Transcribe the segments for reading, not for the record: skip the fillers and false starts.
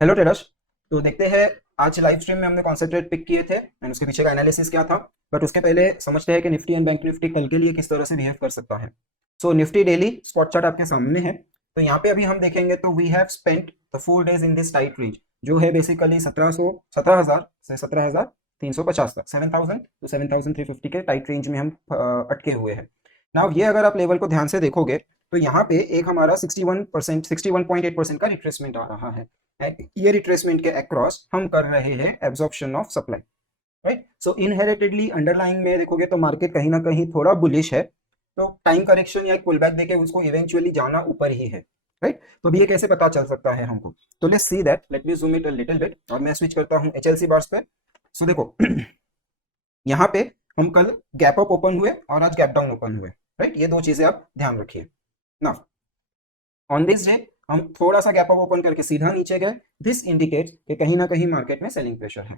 Hello traders. तो देखते हैं, आज लाइव स्ट्रीम में हमने कौन से ट्रेड पिक किए थे एंड उसके पीछे का एनालिसिस क्या था। बट उसके पहले समझते हैं कि निफ्टी एंड बैंक निफ्टी कल के लिए किस तरह से बिहेव कर सकता है। सो निफ्टी डेली स्पॉट चार्ट आपके सामने है। तो यहाँ पे अभी हम देखेंगे तो we have spent the 4 days in this tight range, जो है बेसिकली 1700 से 17,350 तक, 7,000 टू 7,350 के टाइट रेंज में हम अटके हुए हैं। नाउ ये अगर आप लेवल को ध्यान से देखोगे तो यहाँ पे एक हमारा 61%, 61.8% का रिट्रेसमेंट आ रहा है। ये रिट्रेसमेंट के अक्रॉस हम कर रहे हैं absorption of supply, right. So inheritedly underlying में देखोगे तो मार्केट कहीं ना कहीं थोड़ा बुलिश है। तो टाइम करेक्शन या पुल बैक देके उसको इवेंचुअली जाना ऊपर ही है, राइट। तो अभी ये कैसे पता चल सकता है हमको, तो let's see that. Let me zoom it a little bit और मैं स्विच करता हूँ एचएलसी बार्स पे। सो देखो यहाँ पे हम कल गैप अप ओपन हुए और आज गैप डाउन ओपन हुए, राइट। ये दो चीजें आप ध्यान रखिए ना। ऑन दिस डे हम थोड़ा सा गैप अप ओपन करके सीधा नीचे गए। दिस इंडिकेट्स कि कहीं ना कहीं मार्केट में सेलिंग प्रेशर है,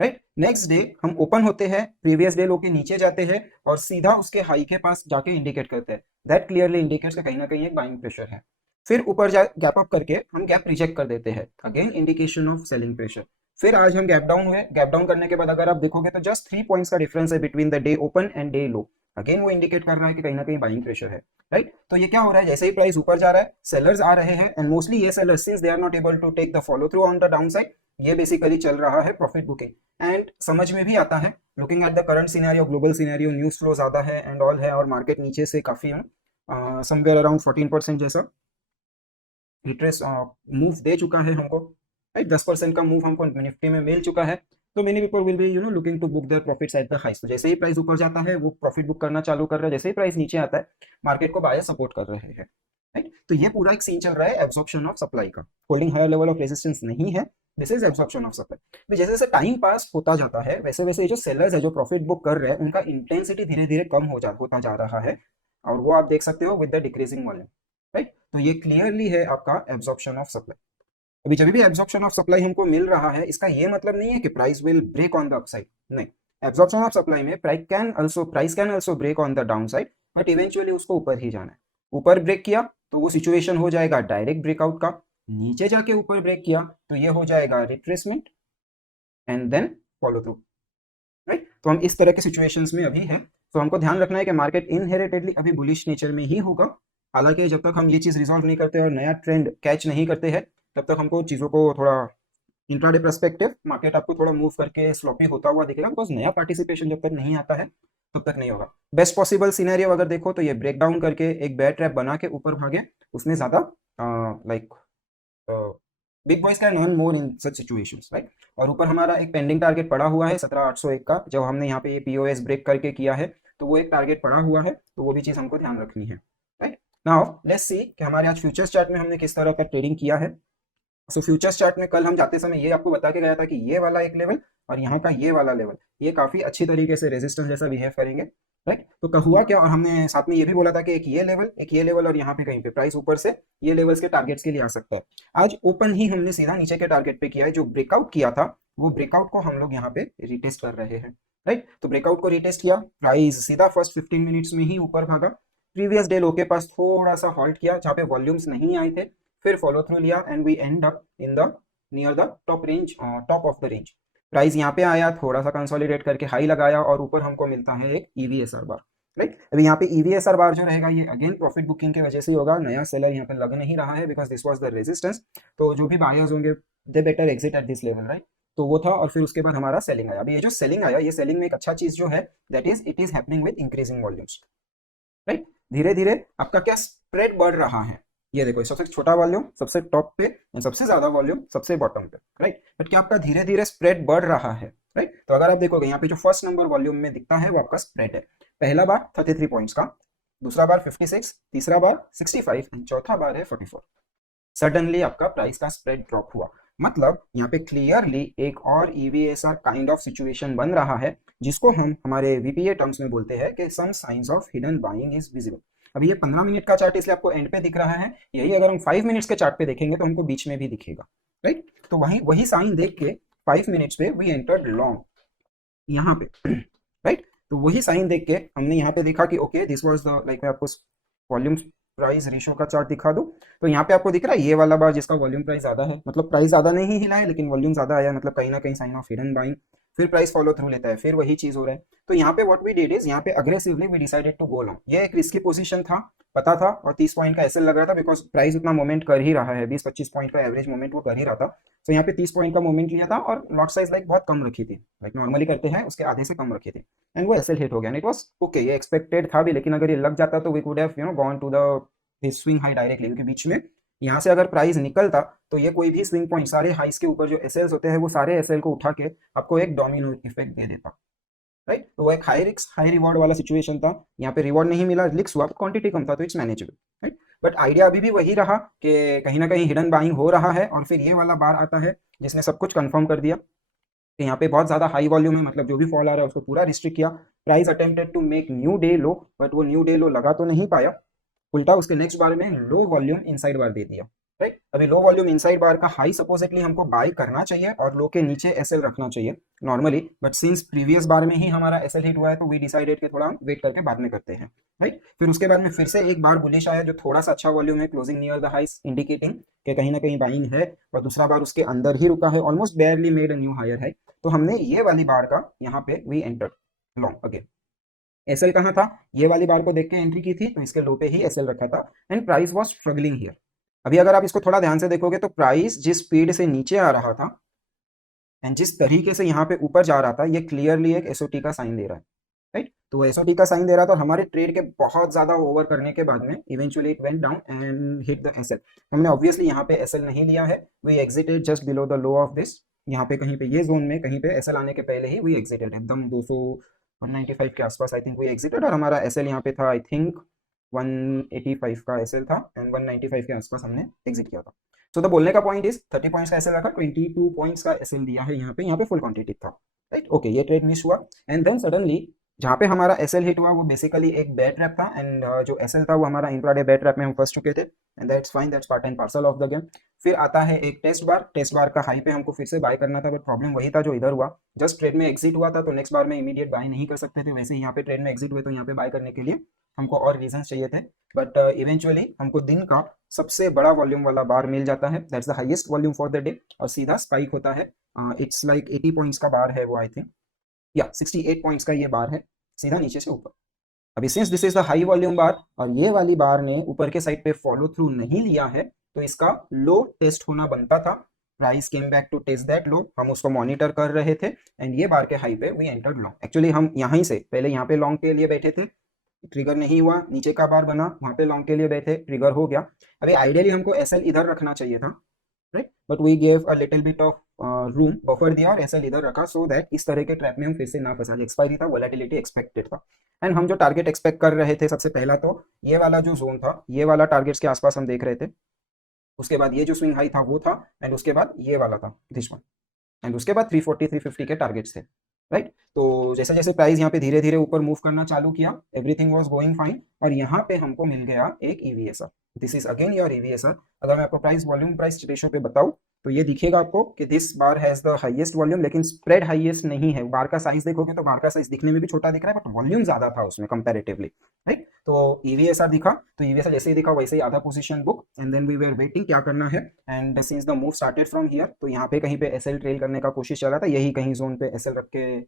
राइट। नेक्स्ट डे हम ओपन होते हैं, प्रीवियस डे लो के नीचे जाते हैं और सीधा उसके हाई के पास जाके इंडिकेट करते हैं। दैट क्लियरली इंडिकेट्स कि कहीं ना कहीं एक बाइंग प्रेशर है। फिर ऊपर जा गैप अप करके हम गैप रिजेक्ट कर देते हैं, again indication of selling pressure. फिर आज हम गैप डाउन हुए, गैप डाउन करने के बाद अगर आप देखोगे तो जस्ट 3 पॉइंट्स का डिफरेंस है between the day open and day low. Again वो इंडिकेट कर रहा है कि कहीं ना कहीं बाइंग प्रेशर है, राइट। तो ये क्या हो रहा है, जैसे ही प्राइस ऊपर जा रहा है सेलर्स आ रहे हैं एंड मोस्टली ये sellers since they are not able to take the follow through on the down side, ये बेसिकली चल रहा है प्रॉफिट बुकिंग। एंड समझ में भी आता है looking at the current scenario, global scenario, news flow ज्यादा है एंड ऑल है और मार्केट नीचे से काफी समवेयर अराउंड 14% जैसा रिट्रेस मूव दे चुका है हमको, राइट। 10% का मूव हमको निफ्टी में मिल चुका है। तो many people will be looking to book their profits at the highs. तो जैसे ही प्राइस ऊपर जाता है वो प्रॉफिट बुक करना चालू कर रहा है, जैसे ही प्राइस नीचे आता है मार्केट को बायर सपोर्ट कर रहे हैं, राइट। तो ये पूरा एक सीन चल रहा है एब्जॉर्प्शन ऑफ सप्लाई का। Holding higher level of resistance नहीं है, this is absorption of supply. तो जैसे जैसे टाइम पास होता जाता है वैसे वैसे ये जो सेलर्स है जो प्रॉफिट बुक कर रहे हैं उनका इंटेंसिटी धीरे धीरे कम होता जा रहा है। और वो आप देख सकते हो with the decreasing volume, right. तो ये क्लियरली है आपका एब्जॉर्प्शन ऑफ सप्लाई। अभी जब भी एब्जॉर्प्शन ऑफ सप्लाई हमको मिल रहा है इसका ये मतलब नहीं है कि price will break on the upside, नहीं। एब्जॉर्प्शन ऑफ सप्लाई में price can also break on the down side, but eventually उसको ऊपर ही जाना है। ऊपर ब्रेक किया तो वो सिचुएशन हो जाएगा डायरेक्ट ब्रेकआउट का, नीचे जाके ऊपर ब्रेक किया तो ये हो जाएगा retracement and then follow through, right. तो हम इस तरह के सिचुएशंस में अभी हैं। तो हमको ध्यान रखना है कि मार्केट इनहेरिटेडली अभी बुलिश नेचर में ही होगा। हालांकि जब तक हम ये चीज रिजॉल्व नहीं करते और नया ट्रेंड कैच नहीं करते हैं तब तक हमको चीजों को थोड़ा इंट्राडे पर्सपेक्टिव मार्केट आपको थोड़ा मूव करके स्लोपी होता हुआ दिखेगा, बिकॉज नया पार्टिसिपेशन जब तक नहीं आता है तब तक नहीं होगा। बेस्ट पॉसिबल सिनेरियो अगर देखो तो ये ब्रेक डाउन करके एक बेयर ट्रैप बना के ऊपर भागे, उसमें ज्यादा like big boys can earn more in such situations, right. और ऊपर हमारा एक पेंडिंग टारगेट पड़ा हुआ है 17,801 का, जब हमने यहाँ पे ये पीओएस ब्रेक करके किया है तो वो एक टारगेट पड़ा हुआ है, तो वो भी चीज हमको ध्यान रखनी है, राइट। नाउ लेट्स सी कि हमारे आज फ्यूचर्स चार्ट में हमने किस तरह का ट्रेडिंग किया है। सो फ्यूचर्स चार्ट में कल हम जाते समय ये आपको बता के गया था कि ये वाला एक लेवल और यहाँ का ये वाला लेवल ये काफी अच्छी तरीके से रेजिस्टेंस जैसा बिहेव करेंगे, राइट। तो हुआ क्या, और हमने साथ में ये भी बोला था कि एक ये लेवल और यहाँ पे कहीं पे प्राइस ऊपर से ये लेवल्स के टारगेट्स के लिए आ सकता है। आज ओपन ही हमने सीधा नीचे के टारगेट पे किया है, जो ब्रेकआउट किया था वो ब्रेकआउट को हम लोग यहाँ पे रिटेस्ट कर रहे हैं, राइट। तो ब्रेकआउट को रिटेस्ट किया, प्राइस सीधा फर्स्ट 15 मिनट्स में ही ऊपर भागा, प्रीवियस डे लो के पास थोड़ा सा हॉल्ट किया जहाँ पे वॉल्यूम्स नहीं आए थे, फिर फॉलो थ्रू लिया and we end up in the near the top range, top of the range. Price यहाँ पे आया, थोड़ा सा कंसोलिडेट करके हाई लगाया और ऊपर हमको मिलता है एक ईवीएसआर बार, राइट। अभी यहाँ पे ईवीएसआर बार जो रहेगा ये अगेन प्रॉफिट बुकिंग की वजह से होगा, नया सेलर यहाँ पे लग नहीं रहा है because this was the resistance. तो जो भी बायर्स होंगे दे better exit at this level, right. तो वो था और फिर उसके बाद हमारा सेलिंग आया। अभी ये जो सेलिंग आया, ये सेलिंग में एक अच्छा चीज जो है that is it is happening with increasing volumes, right. धीरे धीरे आपका क्या स्प्रेड बढ़ रहा है, ये देखो सबसे छोटा वॉल्यूम सबसे टॉप पे, सबसे ज्यादा वॉल्यूम सबसे बॉटम पे, राइट। बट क्या आपका धीरे धीरे स्प्रेड बढ़ रहा है, राइट। तो अगर आप देखोगे यहाँ पे जो फर्स्ट नंबर वॉल्यूम में दिखता है वो आपका स्प्रेड है। पहला बार 33 पॉइंट्स का, दूसरा बार 56, तीसरा बार 65 एंड चौथा बार है 44। सडनली आपका प्राइस का स्प्रेड ड्रॉप हुआ, मतलब यहाँ पे क्लियरली एक और ईवीएसआर काइंड ऑफ सिचुएशन बन रहा है, जिसको हम हमारे वीपीए टर्म्स में बोलते हैं कि some signs of hidden buying is visible. अभी ये 15 मिनट का चार्ट इसलिए आपको एंड पे दिख रहा है, यही अगर हम 5 मिनट्स के चार्ट पे देखेंगे तो हमको बीच में भी दिखेगा, राइट। तो वही वही साइन देख के 5 मिनट्स पे वी एंटर्ड लॉन्ग यहाँ पे, राइट। तो वही साइन देख के हमने यहाँ पे देखा कि okay this was the like मैं आपको वॉल्यूम प्राइस रेशो का चार्ट दिखा दो। तो यहाँ पे आपको दिख रहा है ये वाला बार जिसका वॉल्यूम प्राइस ज़्यादा है, मतलब प्राइस ज़्यादा नहीं हिला है लेकिन वॉल्यूम ज़्यादा आया, मतलब कहीं ना कहीं साइन ऑफ हिडन बाइंग, फिर प्राइस फॉलो थ्रू लेता है, फिर वही चीज़ हो रहा है। तो यहाँ पे व्हाट वी डिड इज, यहाँ पे aggressively we decided to go long. ये एक रिस्की पोजीशन था, पता था, और 30 पॉइंट का एसएल लग रहा था बिकॉज प्राइस उतना मोमेंट कर ही रहा है, 20-25 पॉइंट का एवरेज मोमेंट वो कर ही रहा था। तो यहाँ पे 30 पॉइंट का मोमेंट लिया था और लॉट साइज लाइक बहुत कम रखी थी, लाइक नॉर्मली करते हैं उसके आधे से कम रखी थी, एंड वो एसएल हिट हो गया। इट वाज ओके, ये एक्सपेक्टेड था भी, लेकिन अगर ये लग जाता तो we could have gone to the swing high directly, क्योंकि बीच में यहाँ से अगर प्राइस निकलता तो ये कोई भी स्विंग पॉइंट सारे हाइस के ऊपर जो एसएल्स होते हैं वो सारे एसएल को उठा के आपको एक डोमिनो इफेक्ट दे देता, राइट। तो वो एक हाई रिस्क हाई रिवॉर्ड वाला सिचुएशन था। यहाँ पे रिवॉर्ड नहीं मिला, रिस्क हुआ, क्वांटिटी कम था, तो it's manageable, right. But idea अभी भी वही रहा कि कहीं ना कहीं हिडन बाइंग हो रहा है, और फिर ये वाला बार आता है जिसने सब कुछ कंफर्म कर दिया कि यहाँ पे बहुत ज्यादा हाई वॉल्यूम है, मतलब जो भी फॉल आ रहा है उसको पूरा रिस्ट्रिक्ट किया। Price attempted to make new day low, but वो न्यू डे लो लगा तो नहीं पाया, उल्टा उसके नेक्स्ट बार में लो वॉल्यूम इनसाइड बार दे दिया, राइट। अभी लो वॉल्यूम इनसाइड बार का हाई सपोजिटली हमको बाय करना चाहिए और लो के नीचे एसएल रखना चाहिए नॉर्मली, बट सिंस प्रीवियस बार में ही हमारा एसएल हिट हुआ है तो वी डिसाइडेड कि थोड़ा वेट करके बाद में करते हैं, राइट। फिर उसके बाद में फिर से एक बार बुलिश आया जो थोड़ा सा अच्छा वॉल्यूम है, क्लोजिंग नियर द हाइस, इंडिकेटिंग कि कहीं ना कहीं बाइंग है, और दूसरा बार उसके अंदर ही रुका है, almost barely made a new higher है। तो हमने ये वाली बार का यहाँ पे we enter long again. SL कहाँ था, ये वाली बार को देख के एंट्री की थी, तो इसके लो पे ही एसएल रखा था, and price was struggling here. अभी अगर आप इसको थोड़ा ध्यान से देखोगे तो प्राइस जिस स्पीड से नीचे आ रहा था एंड जिस तरीके से यहाँ पे ऊपर जा रहा था, ये क्लियरली एक एसओटी का साइन दे रहा है, राइट। तो एसओटी का साइन दे रहा था, और हमारे ट्रेड के बहुत ज्यादा ओवर करने के बाद में eventually it went down and hit the SL. हमने ऑब्वियसली यहाँ पे एसएल नहीं लिया है, we exited just below the low of this, यहाँ पे कहीं पे ये जोन में कहीं पे एसएल आने के पहले ही वी एग्जिटेड, एकदम 200 195 के आसपास आई थिंक वी एग्जिटेड, और हमारा एसएल यहाँ पे था आई थिंक 185 का एसएल था, एंड 195 के आसपास हमने एग्जिट किया था। सो द बोलने का पॉइंट इज 30 पॉइंट्स का एसएल रखा, 22 पॉइंट्स का एसएल दिया है यहाँ पे फुल क्वांटिटी था, राइट। ओके, ये ट्रेड मिस हुआ, एंड देन सडनली जहाँ पे हमारा एसएल हिट हुआ वो बेसिकली एक बेयर ट्रैप था, एंड जो एसएल था वो हमारा इंट्राडे बेयर ट्रैप में हम फंस चुके थे, and that's fine, that's part and parcel of the game. फिर आता है एक टेस्ट बार का हाई पे हमको फिर से बाय करना था, बट प्रॉब्लम वही था जो इधर हुआ, जस्ट ट्रेड में एग्जिट हुआ था, तो नेक्स्ट बार में इमीडिएट बाय नहीं कर सकते थे, वैसे ही यहाँ पे ट्रेड में एग्जिट हुए तो यहाँ पे बाय करने के लिए हमको और रीजन चाहिए थे, बट इवेंचुअली हमको दिन का सबसे बड़ा वॉल्यूम वाला बार मिल जाता है, that's the highest volume for the day, और सीधा स्पाइक होता है। इट्स लाइक 80 पॉइंट्स का बार है वो आई थिंक, या 68 पॉइंट्स का ये बार है, सीधा नीचे से ऊपर। अभी since this is the high volume bar और ये वाली बार ने ऊपर के साइड पे फॉलो थ्रू नहीं लिया है, तो इसका लो टेस्ट होना बनता था। Price came back to test that low, हम उसको मॉनिटर कर रहे थे, एंड ये बार के हाई पे वी एंटर्ड लॉन्ग। एक्चुअली हम यहीं से पहले यहाँ पे लॉन्ग के लिए बैठे थे, ट्रिगर नहीं हुआ, नीचे का बार बना, वहां पे लॉन्ग के लिए बैठे, ट्रिगर हो गया। अभी आइडियली हमको एसएल इधर रखना चाहिए था, right, but we gave a little bit of room, buffer दिया और एसएल इधर रखा, सो दैट इस तरह के ट्रैप में हम फिर से ना फंसा जाए। एक्सपायरी था, वोलेटिलिटी एक्सपेक्टेड था, एंड हम जो टारगेट एक्सपेक्ट कर रहे थे सबसे पहला तो ये वाला जो जोन था, ये वाला टारगेट्स के आसपास हम देख रहे थे, उसके बाद ये जो स्विंग हाई था वो था, एंड उसके बाद ये वाला था दिस वन, एंड उसके बाद 340 350 के टारगेट्स थे, राइट। तो जैसे जैसे प्राइस यहाँ पे धीरे धीरे ऊपर मूव करना चालू किया, एवरीथिंग वाज गोइंग फाइन, और यहाँ पे हमको मिल गया एक EVSR. This is again your EVSR. अगर मैं आपको प्राइस वॉल्यूम प्राइस रेशो पे बताऊं तो ये दिखेगा आपको कि this bar has the highest volume, लेकिन स्प्रेड हाईएस्ट नहीं है। बार का साइज देखोगे तो बार का साइज दिखने में भी छोटा दिख रहा है, बट वॉल्यूम ज्यादा था उसमें कंपैरेटिवली, राइट। तो ईवीएसआर दिखा, तो ईवीएसआर जैसे ही दिखा वैसे ही आधा position book, and then we were waiting क्या करना है, and since the move started from here, तो यहाँ पे कहीं पे एसएल ट्रेल करने का कोशिश चला था, यही कहीं जोन पे एसएल रख के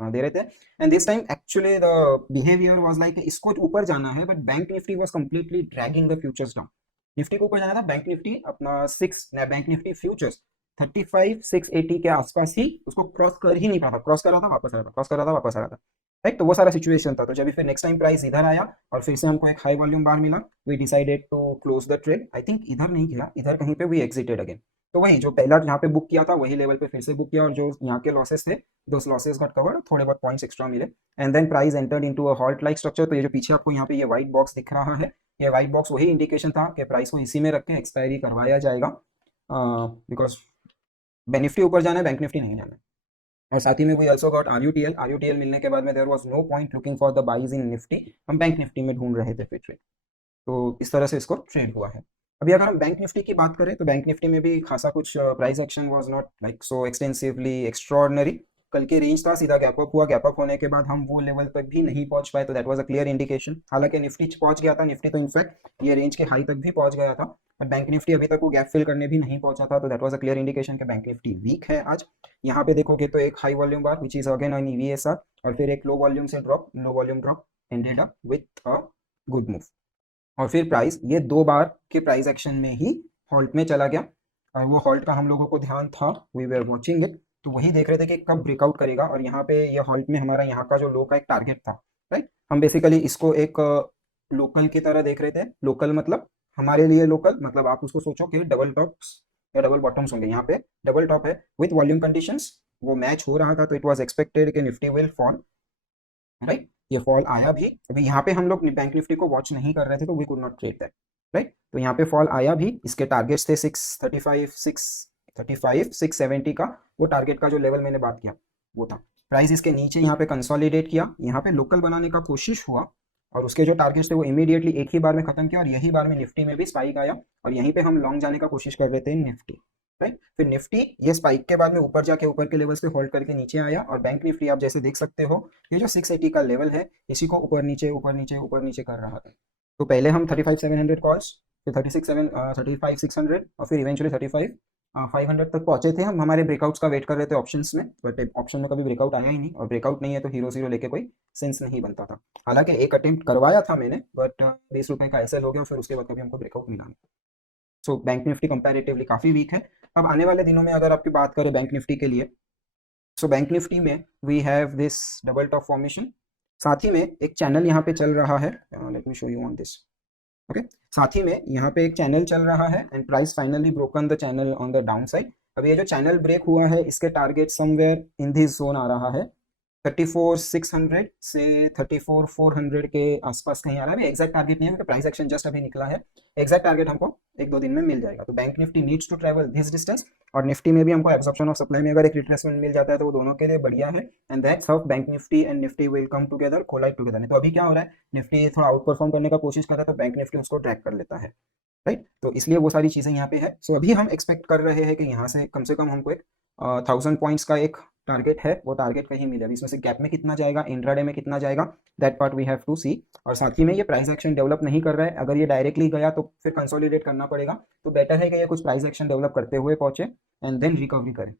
दे रहे थे, and this time actually the behaviour was like इसको ऊपर जाना है, but bank Nifty was completely dragging the futures down. Nifty को ऊपर जाना था, बैंक निफ्टी अपना बैंक निफ्टी फ्यूचर्स 35,680 के आसपास ही उसको क्रॉस कर ही नहीं पा रहा, क्रॉस कर रहा था वापस आ रहा था, क्रॉस कर रहा था वापस आ रहा था, राइट। तो वो सारा सिचुएशन था। तो जब फिर नेक्स्ट टाइम प्राइस इधर आया और फिर से हमको एक हाई वॉल्यूम बार मिला, we decided to close the trade. I think इधर नहीं किया, इधर कहीं पे वी एग्जिटेड अगेन। तो वही जो पहला यहाँ पे बुक किया था वही लेवल पे फिर से बुक किया, और जो यहाँ के लॉसेस थे दोस लॉसेस गॉट कवर्ड, थोड़े बहुत पॉइंट्स एक्स्ट्रा मिले, and then price entered into a halt like structure. तो ये जो पीछे आपको यहाँ पे ये व्हाइट बॉक्स दिख रहा है, ये व्हाइट बॉक्स वही इंडिकेशन था कि प्राइस को इसी में रख के एक्सपायरी करवाया जाएगा, बिकॉज निफ्टी ऊपर जाना है, बैंक निफ्टी नहीं जाना है। और साथ ही में वी आल्सो गॉट आरयूटीएल मिलने के बाद में there was no point looking for the buys in Nifty, हम बैंक निफ्टी में ढूंढ रहे थे फिर ट्रेड। तो इस तरह से इसको ट्रेड हुआ है। अभी अगर हम बैंक निफ्टी की बात करें तो बैंक निफ्टी में भी खासा कुछ price action was not like so extensively extraordinary, कल के रेंज था, सीधा गैप अप हुआ, गैप अप होने के बाद हम वो लेवल तक भी नहीं पहुंच पाए, तो that was a clear indication. हालांकि निफ्टी पहुंच गया था, निफ्टी तो इनफैक्ट ये रेंज के हाई तक भी पहुंच गया था, बट बैंक निफ्टी अभी तक वो गैप फिल करने भी नहीं पहुंचा था, तो that was a clear indication कि बैंक निफ्टी वीक है आज। यहाँ पे देखोगे तो एक high volume bar which is again on EVSR, और फिर एक लो वॉल्यूम से drop, low volume drop ended up with a good move, और फिर प्राइस ये 2 बार के प्राइस एक्शन में ही हॉल्ट में चला गया, और वो हॉल्ट का हम लोगों को ध्यान था, वी वर वाचिंग इट, तो वही देख रहे थे कि कब ब्रेकआउट करेगा। और यहाँ पे ये हॉल्ट में हमारा यहाँ का जो लो का एक टारगेट था, राइट, हम बेसिकली इसको एक लोकल की तरह देख रहे थे। लोकल मतलब हमारे लिए लोकल मतलब आप उसको सोचो कि डबल टॉप्स या डबल बॉटम्स होंगे, यहाँ पे डबल टॉप है विथ वॉल्यूम कंडीशंस, वो मैच हो रहा था, तो इट वाज एक्सपेक्टेड कि निफ्टी विल फॉल, राइट। ये फॉल आया भी, अभी यहाँ पे हम लोग बैंक निफ्टी को वॉच नहीं कर रहे थे, तो we could not trade that, right. तो यहाँ पे फॉल आया भी, इसके टारगेट्स थे 670 का, वो टारगेट का जो लेवल मैंने बात किया वो था। प्राइस इसके नीचे यहाँ पे कंसोलिडेट किया, यहाँ पे लोकल बनाने का कोशिश हुआ, और उसके जो टारगेट्स थे वो इमीडिएटली एक ही बार में खत्म किया, और यही बार में निफ्टी में भी स्पाइक आया, और यहीं पे हम लॉन्ग जाने का कोशिश कर रहे थे निफ्टी, राइट। फिर निफ्टी ये स्पाइक के बाद में ऊपर जाके ऊपर के लेवल्स पे होल्ड करके नीचे आया, और बैंक निफ्टी आप जैसे देख सकते हो ये जो 680 का लेवल है, इसी को ऊपर नीचे ऊपर नीचे ऊपर नीचे कर रहा था। तो पहले हम 35,700 कॉल्स, फिर 35,600, और फिर इवेंचुअली 35,500 तक पहुंचे थे। हम हमारे ब्रेकआउट्स का वेट कर रहे थे ऑप्शंस में, बट ऑप्शन में कभी ब्रेकआउट आया ही नहीं, और ब्रेकआउट नहीं है तो हीरो जीरो लेके कोई सेंस नहीं बनता था। हालांकि एक अटेम्प्ट करवाया था मैंने, बट 20 रुपए का एसएल हो गया, फिर उसके बाद कभी हमको ब्रेकआउट मिला नहीं। सो बैंक निफ्टी कंपैरेटिवली काफ़ी वीक है। अब आने वाले दिनों में अगर आपकी बात करें बैंक निफ्टी के लिए, सो बैंक निफ्टी में we have this double top formation, साथ ही में एक चैनल यहाँ पे चल रहा है, let me show you on this, okay. साथ ही में यहाँ पे एक चैनल चल रहा है, and price finally broken the channel on the down side. अब ये जो चैनल ब्रेक हुआ है, इसके target somewhere in this zone आ रहा है, 34,600 से 34,400 के आसपास कहीं आ रहा है। एग्जैक्ट टारगेट नहीं है क्योंकि प्राइस एक्शन जस्ट अभी निकला है, एग्जैक्ट टारगेट हमको 1-2 दिन में मिल जाएगा। तो bank Nifty needs to travel this distance, और निफ्टी में भी हमको एब्जॉर्प्शन ऑफ सप्लाई में अगर एक रिट्रेसमेंट मिल जाता है तो वो दोनों के लिए बढ़िया है, and that's how bank Nifty and Nifty will come together, collide together. नहीं तो अभी क्या हो रहा है, निफ्टी थोड़ा आउट परफॉर्म करने का कोशिश कर रहा है, तो बैंक निफ्टी उसको ट्रैक कर लेता है, राइट। तो इसलिए वो सारी चीज़ें यहाँ पे है। सो अभी हम एक्सपेक्ट कर रहे हैं कि यहाँ से कम हमको एक 1000 पॉइंट्स का एक टारगेट है, वो टारगेट कहीं मिले। अभी इसमें से गैप में कितना जाएगा, इंट्राडे में कितना जाएगा, that part we have to see. और साथ ही में ये प्राइस एक्शन डेवलप नहीं कर रहा है, अगर ये डायरेक्टली गया तो फिर कंसोलिडेट करना पड़ेगा, तो बेटर है कि ये कुछ प्राइस एक्शन डेवलप करते हुए पहुंचे एंड देन रिकवरी करें,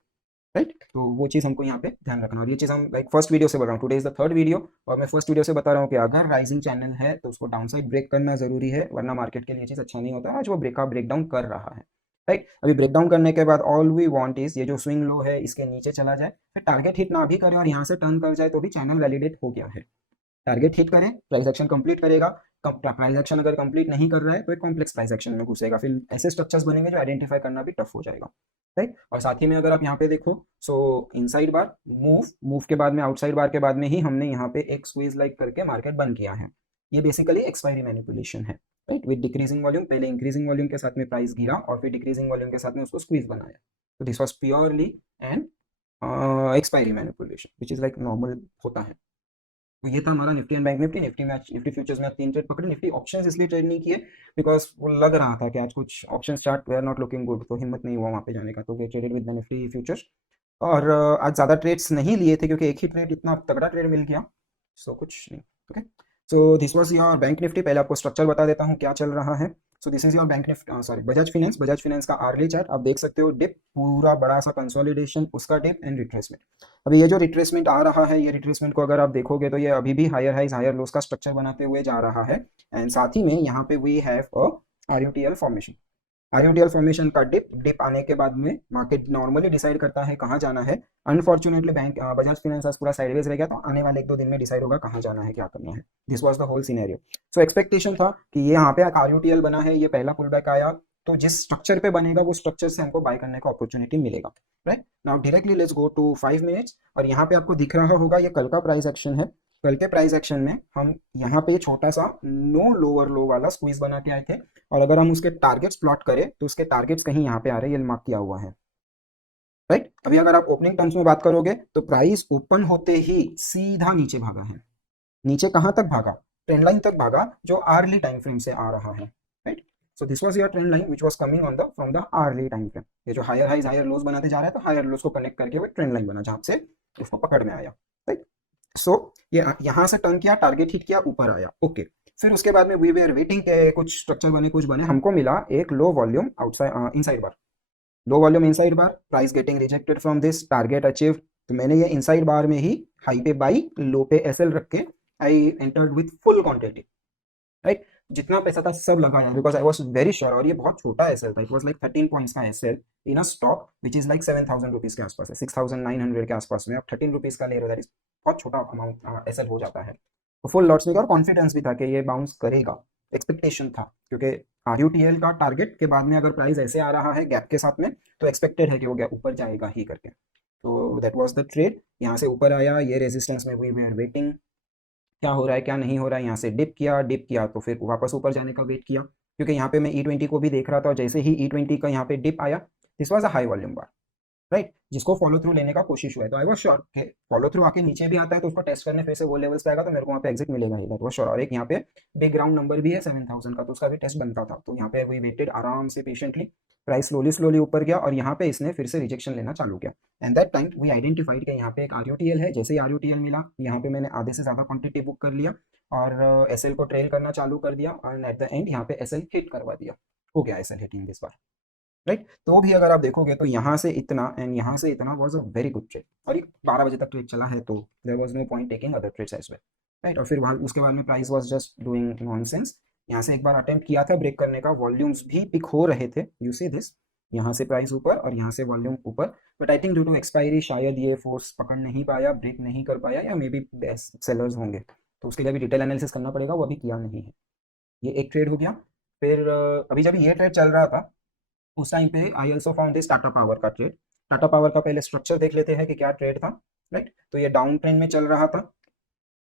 राइट। तो वो चीज़ हमको यहाँ पे ध्यान रखना, और ये चीज़ हम लाइक फर्स्ट वीडियो से बोल रहा हूँ, today is the third video, और मैं फर्स्ट वीडियो से बता रहा हूँ कि अगर राइजिंग चैनल है तो उसको डाउन साइड ब्रेक करना जरूरी है, वरना मार्केट के लिए चीज़ अच्छा नहीं होता। आज वो ब्रेक डाउन कर रहा है, राइट। अभी ब्रेक डाउन करने के बाद ऑल वी वांट इज ये जो स्विंग लो है इसके नीचे चला जाए, फिर टारगेट हिट ना भी करे और यहाँ से टर्न कर जाए, तो भी चैनल वैलिडेट हो गया है। टारगेट हिट करें, प्राइस एक्शन कंप्लीट करेगा, प्राइस एक्शन अगर कंप्लीट नहीं कर रहा है तो एक कॉम्प्लेक्स प्राइस एक्शन में घुसेगा, फिर ऐसे स्ट्रक्चर्स बनेंगे जो आइडेंटिफाई करना भी टफ हो जाएगा, राइट। और साथ ही में अगर आप यहाँ पे देखो, सो इनसाइड बार मूव के बाद में आउटसाइड बार के बाद में ही हमने यहाँ पे एक स्क्वीज लाइक करके मार्केट बंद किया है। ये बेसिकली एक्सपायरी मैनिपुलेशन है, राइट। विद डिक्रीजिंग वॉल्यूम, पहले इंक्रीजिंग वॉल्यूम के साथ में प्राइस गिरा और फिर डिक्रीजिंग वॉल्यूम के साथ में उसको स्क्वीज बनाया, तो this was purely and expiry manipulation which is like normal होता है। तो ये था हमारा Nifty and bank Nifty. Nifty futures में 3 ट्रेड पकड़े, निफ्टी ऑप्शंस इसलिए ट्रेड नहीं किए बिकॉज वो लग रहा था कि आज कुछ option chart we are not looking good, तो हिम्मत नहीं हुआ वहाँ पे जाने का, तो we traded with Nifty futures. और आज ज़्यादा ट्रेड्स नहीं लिए थे क्योंकि एक ही ट्रेड इतना तगड़ा ट्रेड मिल गया, सो कुछ नहीं, okay. So this was your bank Nifty. पहले आपको स्ट्रक्चर बता देता हूँ क्या चल रहा है। So this is your bank Nifty, sorry Bajaj finance का आर्ली चार्ट आप देख सकते हो, डिप पूरा बड़ा सा कंसोलिडेशन, उसका डिप एंड रिट्रेसमेंट। अभी ये जो रिट्रेसमेंट आ रहा है, ये रिट्रेसमेंट को अगर आप देखोगे तो ये अभी भी हायर हाइज हायर लोस का स्ट्रक्चर बनाते हुए जा रहा है, एंड साथ ही में यहाँ पे we have a RUTL formation. RUTL formation का डिप आने के बाद में मार्केट नॉर्मली डिसाइड करता है कहाँ जाना है। अनफॉर्चुनेटली बजाज फाइनेंस आज पूरा साइडवेज रह गया, तो आने वाले 1-2 दिन में डिसाइड होगा कहाँ जाना है, क्या करना है। This was the whole scenario. So expectation था कि ये यहाँ पे आरयूटीएल बना है, ये पहला पुल बैक आया, तो जिस स्ट्रक्चर पे बनेगा वो स्ट्रक्चर से हमको बाय करने का अपॉर्चुनिटी मिलेगा, right. Now directly let's go to 5 minutes, और यहाँ पे आपको दिख रहा होगा ये कल का प्राइस एक्शन है। कल के प्राइस एक्शन में हम यहाँ पे छोटा सा नो लोअर लो वाला स्क्वीज बना के आए थे, और अगर हम उसके टारगेट्स प्लॉट करें तो उसके टारगेट्स कहीं यहाँ पे आ रहे हैं, ये मार्क किया हुआ है, राइट। अभी अगर आप ओपनिंग टर्म्स में बात करोगे तो प्राइस ओपन होते ही सीधा नीचे भागा है। नीचे कहाँ तक भागा, ट्रेंड लाइन तक भागा, जो आर्ली टाइम फ्रेम से आ रहा है, right. So this was your trend line which was coming on the from the early time frame. ये जो हायर हाइज हायर लोज बनाते जा रहा है, तो हायर लोज को कनेक्ट करके वो ट्रेंड लाइन बना, जहाँ से उसको पकड़ में आया, राइट। सो ये यहाँ से टर्न किया, टारगेट हिट किया, ऊपर आया, ओके। फिर उसके बाद में वी वेर वेटिंग के कुछ स्ट्रक्चर बने, कुछ बने, हमको मिला एक low volume outside inside bar, low volume inside bar, price getting rejected from this, target achieve. तो मैंने ये इनसाइड बार में ही हाई पे बाई, लो पे एसएल रख के I entered with full quantity, right. जितना पैसा था सब लगाया, because I was very sure, और ये बहुत छोटा एसएल था, इट वॉज लाइक 13 पॉइंट्स का SL in a stock which is like 7,000 rupees के आसपास है, 6,900 के आसपास में, आप 13 रुपीज का ले रहे हो, दैट इज बहुत छोटा अमाउंट एसएल हो जाता है। तो फुल लॉट्स में, और कॉन्फिडेंस भी था कि ये बाउंस करेगा, एक्सपेक्टेशन था, क्योंकि आरयूटीएल का टारगेट के बाद में अगर प्राइस ऐसे आ रहा है गैप के साथ में, तो एक्सपेक्टेड है कि वो गैप ऊपर जाएगा ही करके। तो दैट वाज द ट्रेड, यहाँ से ऊपर आया, ये रेजिस्टेंस में वी वर वेटिंग, क्या हो रहा है क्या नहीं हो रहा है, यहाँ से डिप किया तो फिर वापस ऊपर जाने का वेट किया, क्योंकि यहाँ पे मैं E20 को भी देख रहा था, और जैसे ही E20 का यहाँ पे डिप आया, this was a high volume bar, right, जिसको फॉलो थ्रू लेने का कोशिश हुआ है। तो आई वाज श्योर कि फॉलो थ्रू आके नीचे भी आता है तो उसको टेस्ट करने फिर से वो लेवल्स पे आएगा तो मेरे को वहाँ पे एग्जिट मिलेगा ही, दैट वाज श्योर। और एक यहाँ पे बिग राउंड नंबर भी है 7,000 का, तो उसका भी टेस्ट बनता था। तो यहाँ पे वी वेटेड आराम से पेशेंटली, प्राइस स्लोली ऊपर गया, और यहाँ पे इसने फिर से रिजेक्शन लेना चालू किया, and that time we identified कि यहाँ पे एक आरयूटीएल है। जैसे ही आरयूटीएल मिला, यहाँ पे मैंने आधे से ज़्यादा क्वांटिटी बुक कर लिया, और एसएल को ट्रेल करना चालू कर दिया, और एट द एंड यहाँ पे एसएल हिट करवा दिया, हो गया SL hitting this bar, right. तो भी अगर आप देखोगे तो यहाँ से इतना एंड यहाँ से इतना was a very good trade, और ये 12 बजे तक ट्रेड चला है, तो there was no point taking other trades as well, right. और फिर उसके बाद में price was just doing nonsense. यहाँ से एक बार अटेम्प्ट किया था ब्रेक करने का, वॉल्यूम्स भी पिक हो रहे थे, यू सी दिस, यहाँ से प्राइस ऊपर और यहाँ से वॉल्यूम ऊपर, but I think due to expiry शायद ये फोर्स पकड़ नहीं पाया, ब्रेक नहीं कर पाया, या मे बी बेस्ट सेलर्स होंगे, तो उसके लिए भी डिटेल एनालिसिस करना पड़ेगा, वो अभी किया नहीं है। ये एक ट्रेड हो गया। फिर अभी जब ये ट्रेड चल रहा था, उस टाइम पे I also found this Tata power का ट्रेड। टाटा पावर का पहले स्ट्रक्चर देख लेते हैं कि क्या ट्रेड था, राइट। तो ये डाउन ट्रेंड में चल रहा था,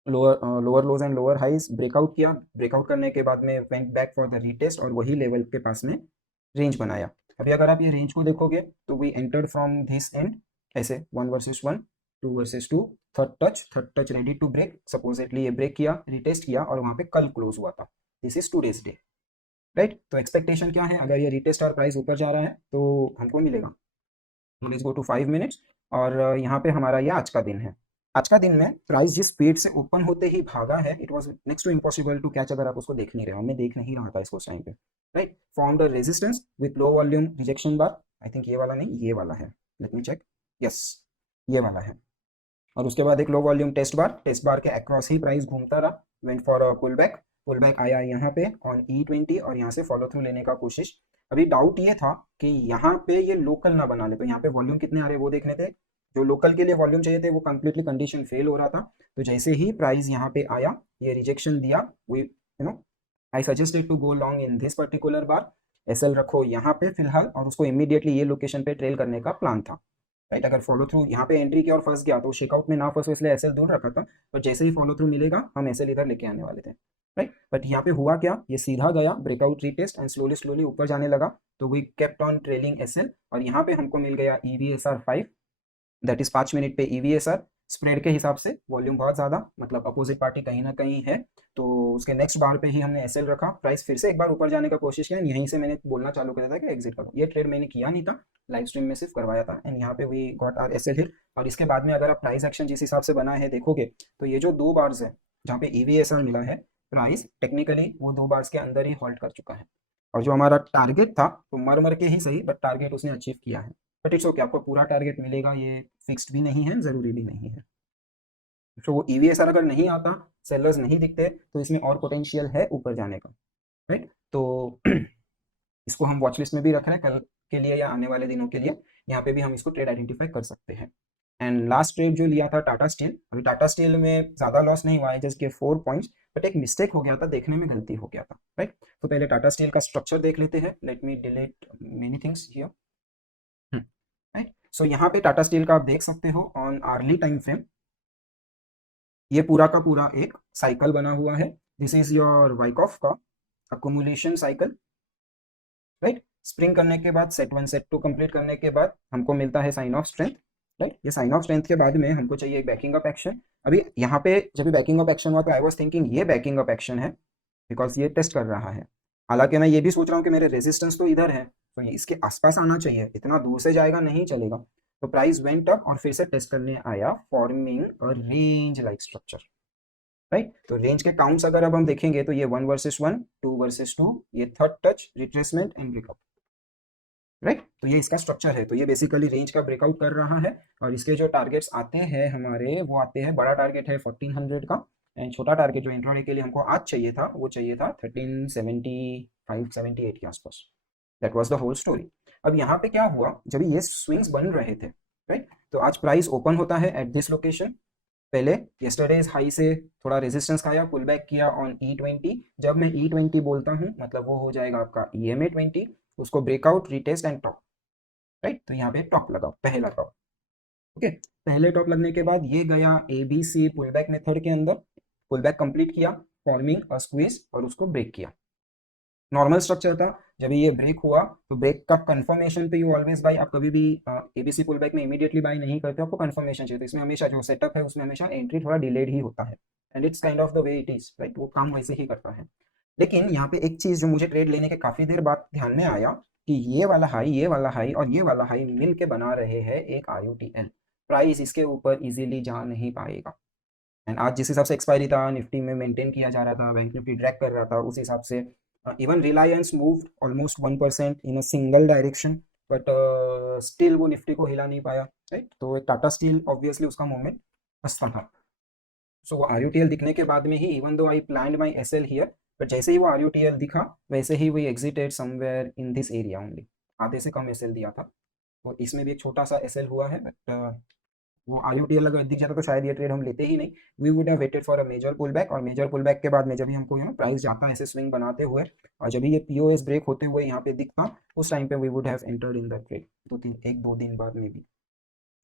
lower lows and lower highs breakout किया, ब्रेकआउट करने के बाद में went back for the retest, और वही लेवल के पास में रेंज बनाया। अभी अगर आप ये रेंज को देखोगे तो we entered from this end ऐसे 1 versus 1, 2 versus 2, third touch ready to break, supposedly ये ब्रेक किया, रिटेस्ट किया, और वहाँ पे कल क्लोज हुआ था, this is today's day, right. तो एक्सपेक्टेशन क्या है, अगर ये रिटेस्ट और प्राइस ऊपर जा रहा है तो हमको मिलेगा। लेट्स गो टू 5 मिनट्स, और यहाँ पे हमारा ये आज का दिन है। आज का दिन में प्राइस जिस स्पीड से ओपन होते ही भागा है, it was next to impossible to catch, अगर आप उसको देख नहीं रहे हो, मैं देख नहीं रहा था इसको उस टाइम पे, right. Formed a resistance with low volume rejection bar, I think ये वाला नहीं, ये वाला है, लेट मी चेक, यस ये वाला है। और उसके बाद एक लो वॉल्यूम टेस्ट बार के अक्रॉस ही प्राइस घूमता रहा, went for a pull back आया यहाँ पे ऑन E20, और यहाँ से फॉलो थ्रू लेने का कोशिश। अभी डाउट ये था कि यहाँ पे ये लोकल ना बना ले, तो यहाँ पे वॉल्यूम कितने आ रहे हैं वो देखने थे, जो लोकल के लिए वॉल्यूम चाहिए थे वो कंप्लीटली कंडीशन फेल हो रहा था। तो जैसे ही प्राइस यहाँ पे आया, ये रिजेक्शन दिया, we I suggested to go long in this particular bar, SL रखो यहाँ पे फिलहाल, और उसको इमीडिएटली ये लोकेशन पे ट्रेल करने का प्लान था, राइट। अगर फॉलो थ्रू यहाँ पे एंट्री किया और फंस गया तो शेकआउट में ना फंसो, इसलिए एसएल दूर रखा था, पर जैसे ही फॉलो थ्रू मिलेगा हम एसएल इधर लेके आने वाले थे, राइट। बट यहाँ पे हुआ क्या, ये सीधा गया ब्रेकआउट रीटेस्ट एंड स्लोली ऊपर जाने लगा, तो we kept on trailing SL, और यहाँ पे हमको मिल गया EVSR 5, दैट इज 5 मिनट पे EVSR। स्प्रेड के हिसाब से वॉल्यूम बहुत ज़्यादा, मतलब अपोजिट पार्टी कहीं ना कहीं है, तो उसके नेक्स्ट बार पे ही हमने एसएल रखा, प्राइस फिर से एक बार ऊपर जाने का कोशिश किया, यहीं से मैंने बोलना चालू कर दिया था कि एग्जिट करो। ये ट्रेड मैंने किया नहीं था, लाइव स्ट्रीम में सिर्फ करवाया था, एंड यहाँ पे we got our SL hit. और इसके बाद में अगर आप प्राइस एक्शन जिस हिसाब से बना है देखोगे, तो ये जो 2 बार्स है जहाँ पे EVSR मिला है, प्राइस टेक्निकली वो 2 बार्स के अंदर ही हॉल्ट कर चुका है, और जो हमारा टारगेट था तो मर के ही सही, बट टारगेट उसने अचीव किया है। बट इट्स ओके, आपको पूरा टारगेट मिलेगा ये फिक्स्ड भी नहीं है, ज़रूरी भी नहीं है। तो वो EVSR अगर नहीं आता, सेलर्स नहीं दिखते, तो इसमें और पोटेंशियल है ऊपर जाने का, राइट। तो इसको हम वॉच लिस्ट में भी रख रहे हैं कल के लिए या आने वाले दिनों के लिए, यहाँ पे भी हम इसको ट्रेड आइडेंटिफाई कर सकते हैं। एंड लास्ट ट्रेड जो लिया था टाटा स्टील, अभी टाटा स्टील में ज़्यादा लॉस नहीं हुआ है, जस्ट के 4 पॉइंट्स, बट एक मिस्टेक हो गया था, देखने में गलती हो गया था, राइट। तो पहले टाटा स्टील का स्ट्रक्चर देख लेते हैं, let me delete many things here, right. So यहाँ पे टाटा स्टील का आप देख सकते हो ऑन आर्ली टाइम फ्रेम, ये पूरा का पूरा एक साइकिल बना हुआ है, दिस इज योर वाइकॉफ का अकोमुलेशन साइकिल, राइट। स्प्रिंग करने के बाद सेट 1 सेट 2 कंप्लीट करने के बाद हमको मिलता है साइन ऑफ स्ट्रेंथ, राइट। ये साइन ऑफ स्ट्रेंथ के बाद में हमको चाहिए एक बैकिंग अप एक्शन। अभी यहाँ पे जब भी बैकिंग अप एक्शन हुआ तो आई वाज थिंकिंग ये बैकिंग अप एक्शन है, बिकॉज ये टेस्ट कर रहा है। हालांकि मैं ये भी सोच रहा हूँ कि मेरे रेजिस्टेंस तो इधर है, तो ये इसके आसपास आना चाहिए, इतना दूर से जाएगा नहीं चलेगा, तो प्राइस वेंट अप और फिर से टेस्ट करने आया, forming a range like structure, right. तो रेंज के काउंट्स अगर अब हम देखेंगे तो ये 1 वर्सेस 1, 2 वर्सेस 2, ये third touch, retracement and breakout, right. तो ये इसका स्ट्रक्चर है। तो ये बेसिकली रेंज का ब्रेकआउट कर रहा है और इसके जो टारगेट्स आते हैं हमारे, वो आते हैं, बड़ा टारगेट है 1400 का, एंड छोटा टारगेट जो इंट्राडे के लिए हमको आज चाहिए था वो चाहिए था 1375-78 के आसपास। That was the whole story. अब यहाँ पे क्या हुआ, जब ये स्विंग्स बन रहे थे, राइट, तो आज प्राइस ओपन होता है एट दिस लोकेशन। पहले यस्टरडेज हाई से थोड़ा रेजिस्टेंस खाया, पुल बैक किया ऑन E20। जब मैं E20 बोलता हूँ मतलब वो हो जाएगा आपका EMA20, उसको breakout, retest and top, right. तो यहाँ पे टॉप लगाओ, पहला टॉप, ओके। पहले टॉप लगने के बाद ये गया ABC पुल बैक मेथड के अंदर, पुल बैक कंप्लीट किया, फॉर्मिंग अ स्क्वीज और उसको ब्रेक किया। नॉर्मल स्ट्रक्चर था। जब ये ब्रेक हुआ तो ब्रेक का कंफर्मेशन पे यू ऑलवेज बाय, आप कभी भी ABC पुल बैक में इमीडिएटली बाय नहीं करते, आपको कंफर्मेशन चाहिए। तो इसमें हमेशा जो सेटअप है उसमें हमेशा एंट्री थोड़ा डिलेड ही होता है, and it's kind of the way it is, right, वो काम वैसे ही करता है। लेकिन यहाँ पे एक चीज जो मुझे ट्रेड लेने के काफी देर बाद ध्यान में आया कि ये वाला हाई, ये वाला हाई और ये वाला हाई मिल के बना रहे हैं एक IOTL। प्राइस इसके ऊपर इजीली जा नहीं पाएगा, एंड आज जिस हिसाब से एक्सपायरी था, निफ्टी में मेंटेन किया जा रहा था, बैंक निफ्टी ट्रैक कर रहा था, उस हिसाब से even Reliance moved almost 1% in a single direction, but still वो निफ्टी को हिला नहीं पाया, राइट। तो एक टाटा स्टील ऑब्वियसली उसका मूवमेंट अच्छा था। सो वो RUTL दिखने के बाद में ही, even though I planned my SL here, but जैसे ही वो RUTL दिखा वैसे ही we exited somewhere in this area only. आधे से कम SL दिया था, तो इसमें भी एक छोटा सा SL हुआ है, बट वो IOTL अगर दिख जाता तो शायद ये ट्रेड हम लेते ही नहीं। We would have waited for a major pull back, और मेजर पुल बैक के बाद में जब भी हमको प्राइस जाता है ऐसे स्विंग बनाते हुए, और जब भी ये POS ब्रेक होते हुए यहाँ पे दिखता, उस टाइम पे we would have entered in the trade, 1-2 दिन बाद में भी।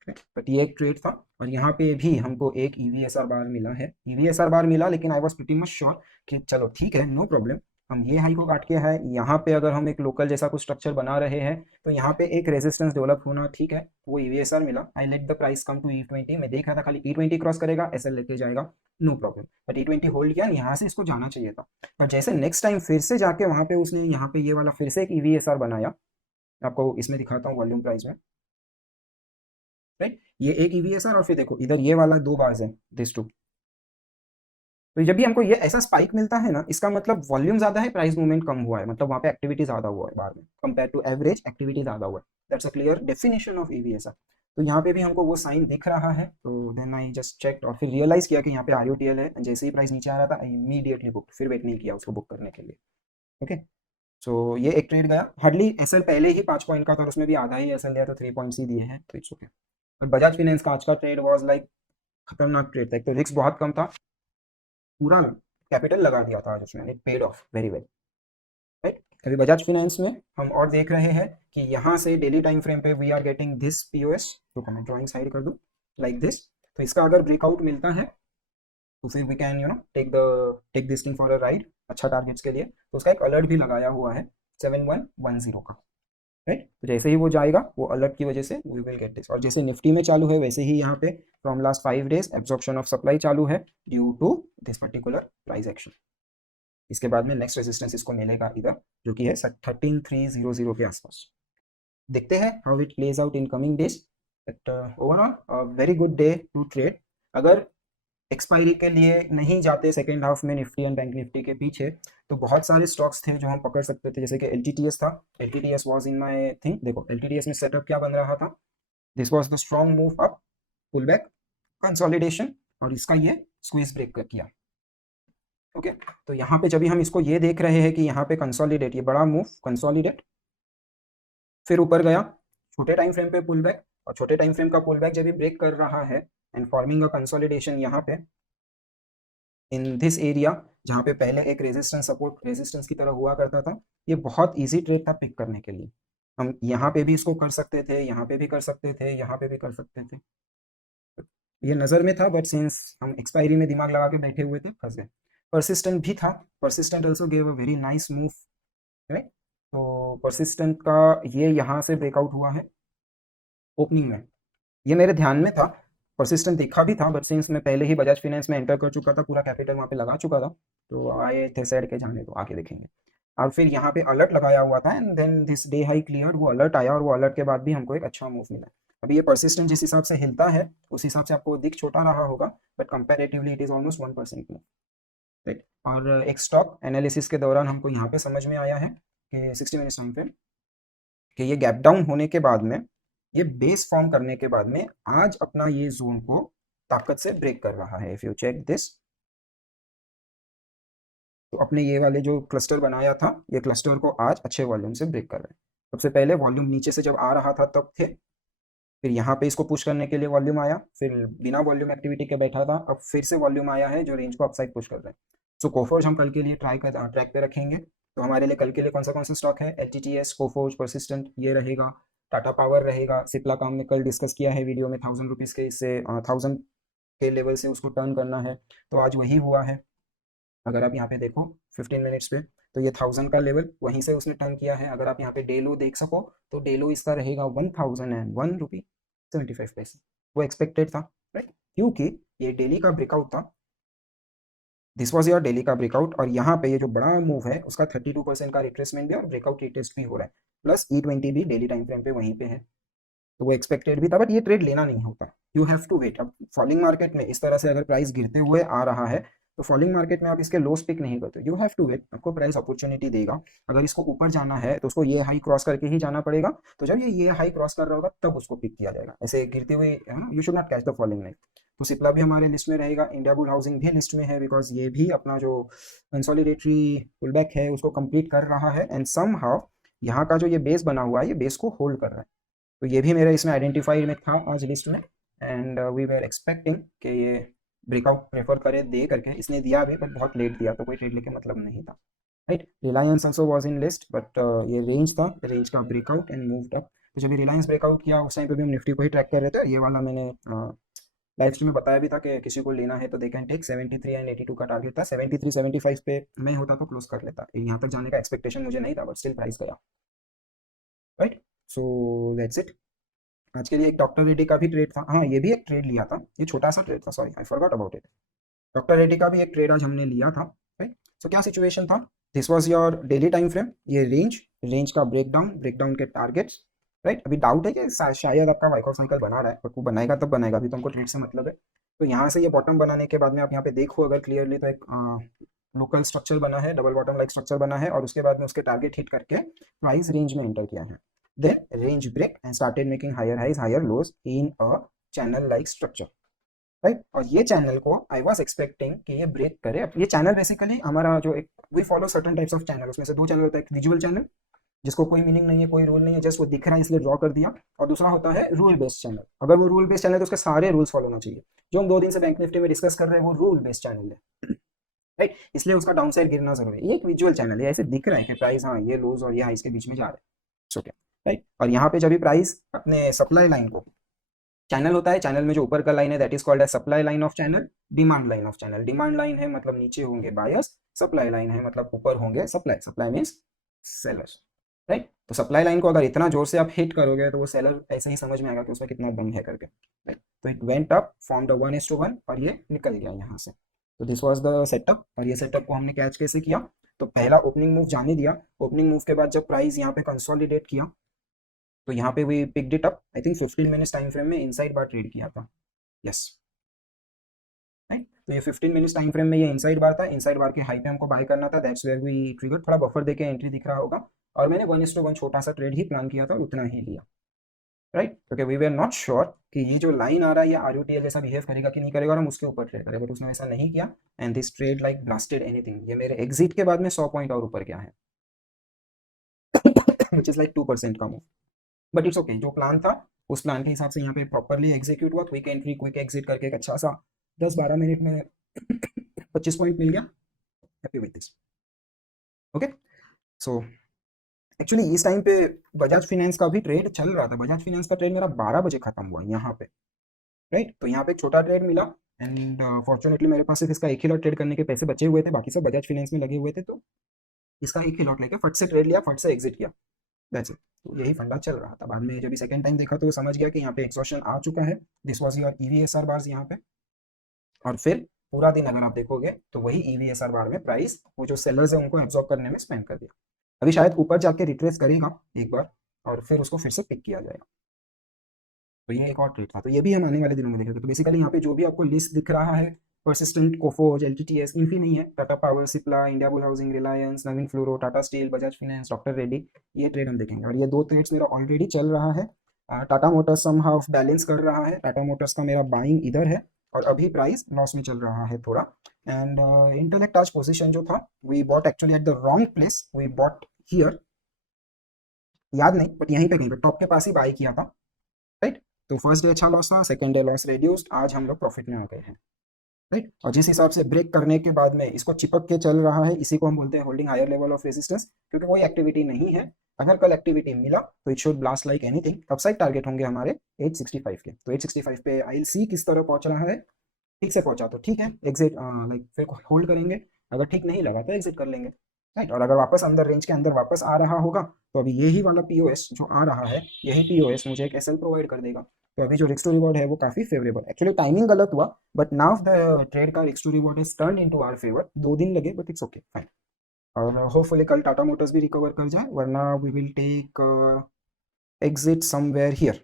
बट ये एक ट्रेड था, और यहाँ पे भी हमको एक EVSR बार मिला है, EVSR बार मिला, लेकिन I was pretty much sure कि चलो ठीक है, नो प्रॉब्लम, हम ये हाई को काट के है यहाँ पे अगर हम एक लोकल जैसा कुछ स्ट्रक्चर बना रहे हैं तो यहाँ पे एक रेजिस्टेंस डेवलप होना ठीक है, वो EVSR मिला। I let the price come to E20, मैं देख रहा था खाली E20 क्रॉस करेगा SL लेके जाएगा, no problem, but E20 hold किया, यहाँ से इसको जाना चाहिए था। और जैसे नेक्स्ट टाइम फिर से जाके वहाँ पे उसने यहाँ पे ये वाला फिर से एक EVSR बनाया, आपको इसमें दिखाता हूँ वॉल्यूम प्राइस में, राइट। ये एक EVSR और फिर देखो इधर ये वाला 2 बार्स है, दिस टू। तो जब भी हमको ये ऐसा स्पाइक मिलता है ना, इसका मतलब वॉल्यूम ज्यादा है, प्राइस मूवमेंट कम हुआ है, मतलब वहाँ पे एक्टिविटी ज्यादा हुआ है बार में, कंपेयर टू एवरेज एक्टिविटी ज्यादा हुआ है। That's a clear definition of EVSR। तो यहाँ पे भी हमको वो साइन दिख रहा है, तो देन आई जस्ट चेक और फिर रियलाइज किया कि यहाँ पे RUTL है। जैसे ही प्राइस नीचे आ रहा था आई इमीडिएटली बुक, फिर वेट नहीं किया उसको बुक करने के लिए, ओके। सो ये एक ट्रेड गया, हार्डली SL पहले ही 5 पॉइंट का था, उसमें भी आधा ही SL दिया, तो 3 पॉइंट्स ही दिए हैं, तो इट्स ओके। और बजाज फाइनेंस का आज का ट्रेड वाज लाइक खतरनाक ट्रेड था। एक तो रिस्क बहुत कम था, पूरा कैपिटल लगा दिया था आज उसने, it paid of very well, right. अभी बजाज फाइनेंस में हम और देख रहे हैं कि यहाँ से डेली टाइम फ्रेम पे we are getting this POS, तो मैं ड्राइंग साइड कर दूं लाइक दिस। तो इसका अगर ब्रेकआउट मिलता है तो फिर we can take this thing for a ride, अच्छा टारगेट्स के लिए। तो उसका एक अलर्ट भी लगाया हुआ है 7110 का, राइट। तो जैसे ही वो जाएगा, वो अलर्ट की वजह से वी विल गेट दिस। और जैसे निफ्टी में चालू है वैसे ही यहाँ पे from last 5 days absorption of supply चालू है due to this particular price action. इसके बाद में नेक्स्ट रेजिस्टेंस इसको मिलेगा इधर, जो कि है 13300 के आसपास। देखते हैं how it plays out in coming days, but overall very good day to trade. अगर एक्सपायरी के लिए नहीं जाते सेकेंड हाफ में निफ्टी एंड बैंक निफ्टी के पीछे, तो बहुत सारे स्टॉक्स थे जो हम पकड़ सकते थे, जैसे कि LTTS था। LTTS was in my thing. देखो LTTS में सेटअप क्या बन रहा था, this was the strong move up, pull back, consolidation, और इसका ये स्क्वीज ब्रेक किया, ओके। तो यहाँ पे जब भी हम इसको ये देख रहे हैं कि यहाँ पे कंसोलिडेट, ये बड़ा मूव कंसोलिडेट, फिर ऊपर गया, छोटे टाइम फ्रेम पे पुल बैक, और छोटे टाइम फ्रेम का पुल बैक जब भी ब्रेक कर रहा है एंड फॉर्मिंग अ कंसोलिडेशन यहाँ पे इन दिस एरिया, जहाँ पे पहले एक रेजिस्टेंस सपोर्ट रेजिस्टेंस की तरह हुआ करता था, ये बहुत इजी ट्रेड था पिक करने के लिए। हम यहाँ पे भी इसको कर सकते थे, यहाँ पे भी कर सकते थे, यहाँ पे भी कर सकते थे, ये नज़र में था, बट सिंस हम एक्सपायरी में दिमाग लगा के बैठे हुए थे, फंस गए। परसिस्टेंट भी था, persistent also gave a very nice move, right. तो परसिस्टेंट का ये यहाँ से ब्रेकआउट हुआ है ओपनिंग में, ये मेरे ध्यान में था, परसिस्टेंट देखा भी था, बट सिंस मैं पहले ही बजाज फाइनेंस में एंटर कर चुका था, पूरा कैपिटल वहाँ पे लगा चुका था, तो आए थे साइड के जाने, तो आके देखेंगे। और फिर यहाँ पे अलर्ट लगाया हुआ था, and then this day high clear, वो अलर्ट आया, और वो अलर्ट के बाद भी हमको एक अच्छा मूव मिला। अभी ये परसिस्टेंट जिस हिसाब से हिलता है उस हिसाब से आपको दिख छोटा रहा होगा, but comparatively it is almost 1% move, right. और एक स्टॉक एनालिसिस के दौरान हमको यहाँ पे समझ में आया है कि 60 मिनट्स टाइम फ्रेम कि ये गैप डाउन होने के बाद में, ये बेस फॉर्म करने के बाद में आज अपना ये जोन को ताकत से ब्रेक कर रहा है। इफ यू चेक दिस, तो अपने ये वाले जो क्लस्टर बनाया था, ये क्लस्टर को आज अच्छे वॉल्यूम से ब्रेक कर रहे हैं। सबसे पहले वॉल्यूम नीचे से जब आ रहा था तब थे, फिर यहाँ पे इसको पुश करने के लिए वॉल्यूम आया, फिर बिना वॉल्यूम एक्टिविटी के बैठा था, अब फिर से वॉल्यूम आया है जो रेंज को अपसाइड पुश कर रहे हैं। सो कोफोर्ज हम कल के लिए ट्रैक पे रखेंगे। तो हमारे लिए कल के लिए कौन सा स्टॉक है, एचटीटीएस, कोफोर्ज, परसिस्टेंट ये रहेगा, टाटा पावर रहेगा, सिप्ला का हमने कल डिस्कस किया है वीडियो में, 1000 रुपीज़ के, इससे 1000 के लेवल से उसको टर्न करना है, तो आज वही हुआ है। अगर आप यहाँ पे देखो 15 मिनट्स पे, तो ये 1000 का लेवल वहीं से उसने टर्न किया है। अगर आप यहाँ पे डे लो देख सको तो डे लो इसका रहेगा 1001 रुपी 75 पैसे, वो एक्सपेक्टेड था, राइट, क्योंकि ये डेली का ब्रेकआउट था। दिस वॉज योर डेली का ब्रेकआउट, और यहाँ पे ये जो बड़ा मूव है उसका 32% का रिट्रेसमेंट भी और ब्रेकआउट रिटेस्ट भी हो रहा है, प्लस E20 भी डेली टाइम फ्रेम पे वहीं पे है, तो वो एक्सपेक्टेड भी था, बट ये ट्रेड लेना नहीं होता, यू हैव टू वेट। अब फॉलिंग मार्केट में इस तरह से अगर प्राइस गिरते हुए आ रहा है तो फॉलिंग मार्केट में आप इसके लोस पिक नहीं करते, यू हैव टू वेट, आपको प्राइस अपॉर्चुनिटी देगा। अगर इसको ऊपर जाना है तो उसको ये हाई क्रॉस करके ही जाना पड़ेगा, तो जब ये हाई क्रॉस कर रहा होगा तब उसको पिक किया जाएगा, ऐसे गिरते हुए you should not catch the falling knife. तो सिप्ला भी हमारे लिस्ट में रहेगा, इंडिया बुल हाउसिंग भी लिस्ट में है, बिकॉज ये भी अपना जो कंसोलिडेटरी पुलबैक है उसको कंप्लीट कर रहा है, एंड सम हाउ यहाँ का जो ये बेस बना हुआ है ये बेस को होल्ड कर रहा है, तो ये भी मेरा इसमें आइडेंटिफाइड में था आज लिस्ट में, एंड वी वर एक्सपेक्टिंग कि ये ब्रेकआउट प्रेफर करे दे करके, इसने दिया भी बट बहुत लेट दिया, तो कोई ट्रेड लेके मतलब नहीं था, right. Reliance also was in list, but ये रेंज था, रेंज का ब्रेकआउट एंड मूव्ड अप। तो जब ये रिलायंस ब्रेकआउट किया उस टाइम पे भी हम निफ्टी को ही ट्रैक कर रहे थे। ये वाला मैंने लाइव स्ट्रीम में बताया भी था कि किसी को लेना है तो दे कैन टेक, 73 एंड 82 का टारगेट था, 73 75 पे मैं होता तो क्लोज कर लेता, यहाँ तक जाने का एक्सपेक्टेशन मुझे नहीं था, बट स्टिल प्राइस गया, राइट। So that's it. आज के लिए एक डॉक्टर रेड्डी का भी ट्रेड था, हाँ ये भी एक ट्रेड लिया था, ये छोटा सा ट्रेड था, sorry I forgot about it. Doctor Reddy का भी एक ट्रेड आज हमने लिया था, राइट। सो क्या सिचुएशन था, this was your daily time frame, ये रेंज का ब्रेकडाउन के टारगेट्स, राइट। अभी डाउट है कि शायद आपका वाइकआउट साइकिल बना रहा है, बट वो बनाएगा तब बनाएगा, अभी तो हमको ट्रेड से मतलब है। तो यहाँ से ये बॉटम बनाने के बाद में आप यहाँ पे देखो अगर क्लियरली, तो एक लोकल स्ट्रक्चर बना है, डबल बॉटम लाइक स्ट्रक्चर बना है, और उसके बाद में उसके टारगेट हिट करके प्राइस रेंज में एंटर किया है, then range break and started making higher highs higher lows in a channel like structure, right। और ये चैनल को I was expecting कि ये ब्रेक करे। अब ये चैनल बेसिकली हमारा जो एक we follow certain types of channel, उसमें से दो चैनल होता है, एक विजुअल चैनल जिसको कोई मीनिंग नहीं है, कोई रूल नहीं है, जस्ट वो दिख रहा है इसलिए ड्रॉ कर दिया, और दूसरा होता है रूल बेस्ड चैनल। अगर वो रूल बेस्ड चैनल है तो उसके सारे रूल्स फॉलो होना चाहिए। जो हम 2 दिन से बैंक निफ्टी में डिस्कस कर रहे हैं वो रूल बेस्ड चैनल है, राइट, इसलिए उसका डाउन साइड गिरना जरूरी है। ये एक विजुअल चैनल है, ऐसे दिख रहा है कि प्राइस हाँ ये लोज और ये हाइस के बीच में जा रहा है, ओके, राइट। और यहाँ पे जब भी प्राइस अपने सप्लाई लाइन को, चैनल होता है, चैनल में जो ऊपर का लाइन है that is called as supply line of channel, demand line of channel. Demand line है मतलब नीचे होंगे बायर्स, सप्लाई लाइन है मतलब ऊपर होंगे सप्लाई मींस सेलर्स, राइट। तो सप्लाई लाइन को अगर इतना जोर से आप हिट करोगे तो वो सेलर ऐसे ही समझ में आएगा कि उसमें कितना दम है करके, राइट। तो it went up, formed a 1:1 और ये निकल गया यहाँ से। तो दिस वाज द सेटअप, और ये सेटअप को हमने कैच कैसे किया, तो पहला ओपनिंग मूव जाने दिया, ओपनिंग मूव के बाद जब प्राइस यहाँ पे कंसोलिडेट किया तो यहाँ पे we picked it up, I think 15 minutes time frame में इनसाइड बार ट्रेड किया था, यस, राइट। तो ये 15 मिनट्स टाइम फ्रेम में ये इनसाइड बार था, इनसाइड बार के हाई पे हमको बाय करना था, दैट्स वेयर वी ट्रिगर, थोड़ा बफर देके एंट्री दिख रहा होगा, और मैंने 1:1 छोटा सा ट्रेड ही प्लान किया था और उतना ही लिया, राइट, क्योंकि वी वर नॉट श्योर कि ये जो लाइन आ रहा है ये RUTL जैसा बिहेव करेगा कि नहीं करेगा, और हम उसके ऊपर ट्रेड करें, बट उसने ऐसा नहीं किया, and this trade like blasted anything. ये मेरे एग्जिट के बाद में 100 पॉइंट और ऊपर गया है, विच इज लाइक 2% का मूव, बट इट्स ओके, जो प्लान था उस प्लान के हिसाब से यहाँ पे प्रॉपरली एग्जीक्यूट हुआ। क्विक एंट्री क्विक एग्जिट करके एक अच्छा सा 10-12 मिनट में 25 पॉइंट मिल गया, happy with this, okay. So actually इस टाइम पे बजाज फाइनेंस का भी ट्रेड चल रहा था, बजाज फाइनेंस का ट्रेड मेरा 12 बजे खत्म हुआ यहाँ पे, राइट। तो यहाँ पे एक छोटा ट्रेड मिला, एंड फॉर्चुनेटली मेरे पास सिर्फ इसका एक ही लॉट ट्रेड करने के पैसे बचे हुए थे, बाकी सब बजाज फाइनेंस में लगे हुए थे, तो इसका एक ही लॉट लेके फट से ट्रेड लिया, फट से एग्जिट किया, दैट्स इट। तो यही फंडा चल रहा था। बाद में जब सेकंड टाइम देखा तो समझ गया कि यहाँ पे एक्सॉशन आ चुका है, this was your EVSR bars यहाँ पे, और फिर पूरा दिन अगर आप देखोगे तो वही EVSR बार में प्राइस वो जो सेलर्स है उनको एब्जॉर्ब करने में स्पेंड कर दिया। अभी शायद ऊपर जाके रिट्रेस करेगा एक बार और फिर उसको फिर से पिक किया जाएगा। तो ये एक और ट्रेड था, तो ये भी हम आने वाले दिनों में देखेंगे। तो बेसिकली यहाँ पे जो भी आपको लिस्ट दिख रहा है, परसिस्टेंट, कोफोर्ज, एलटीटीएस, इन्फी नहीं है, Tata Power, Cipla, India bull housing, Reliance, Navin fluoro, Tata Steel, Bajaj Finance, doctor Reddy, ये ट्रेड हम देखेंगे। और ये दो ट्रेड्स मेरा ऑलरेडी चल रहा है। टाटा मोटर्स सम हाफ बैलेंस कर रहा है, टाटा मोटर्स का मेरा बाइंग इधर है और अभी प्राइस लॉस में चल रहा है थोड़ा। एंड इंटेलेक्ट आज पोजीशन जो था, we bought actually at the wrong place, we bought here, याद नहीं बट यहीं पे कहीं पे टॉप के पास ही बाई किया था, राइट। तो फर्स्ट डे अच्छा लॉस था, सेकंड डे लॉस रिड्यूस्ड, आज हम लोग प्रॉफिट में आ गए हैं, राइट। और जिस हिसाब से ब्रेक करने के बाद में इसको चिपक के चल रहा है, इसी को हम बोलते हैं holding higher level of resistance, क्योंकि कोई एक्टिविटी नहीं है। अगर कल एक्टिविटी मिला तो it should blast like anything. Upside target होंगे हमारे 865 के, तो 865 पे आई सी किस तरह पहुंच रहा है। ठीक से पहुंचा तो ठीक है, एग्जिट लाइक फिर होल्ड करेंगे, अगर ठीक नहीं लगा तो एग्जिट कर लेंगे, राइट। और अगर वापस अंदर रेंज के अंदर वापस आ रहा होगा तो अभी यही वाला पीओएस जो आ रहा है, यही पीओएस मुझे एक एसएल प्रोवाइड कर देगा। तो अभी जो रिस्क टू रिवॉर्ड है वो काफी फेवरेबल, एक्चुअली टाइमिंग गलत हुआ बट नाउ द ट्रेड का risk to reward is turn into our favour. 2 दिन लगे बट इट्स ओके, फाइन। और होपफुली कल टाटा मोटर्स भी रिकवर कर जाए, वरना we will take exit somewhere here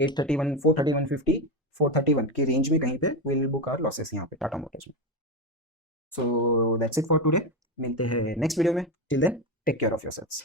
831, 430, 150, 431 की रेंज में कहीं पे विल बुक आवर लॉसेस यहाँ पे टाटा मोटर्स में। So that's it for today, मिलते हैं नेक्स्ट वीडियो में। Till then take care of yourselves.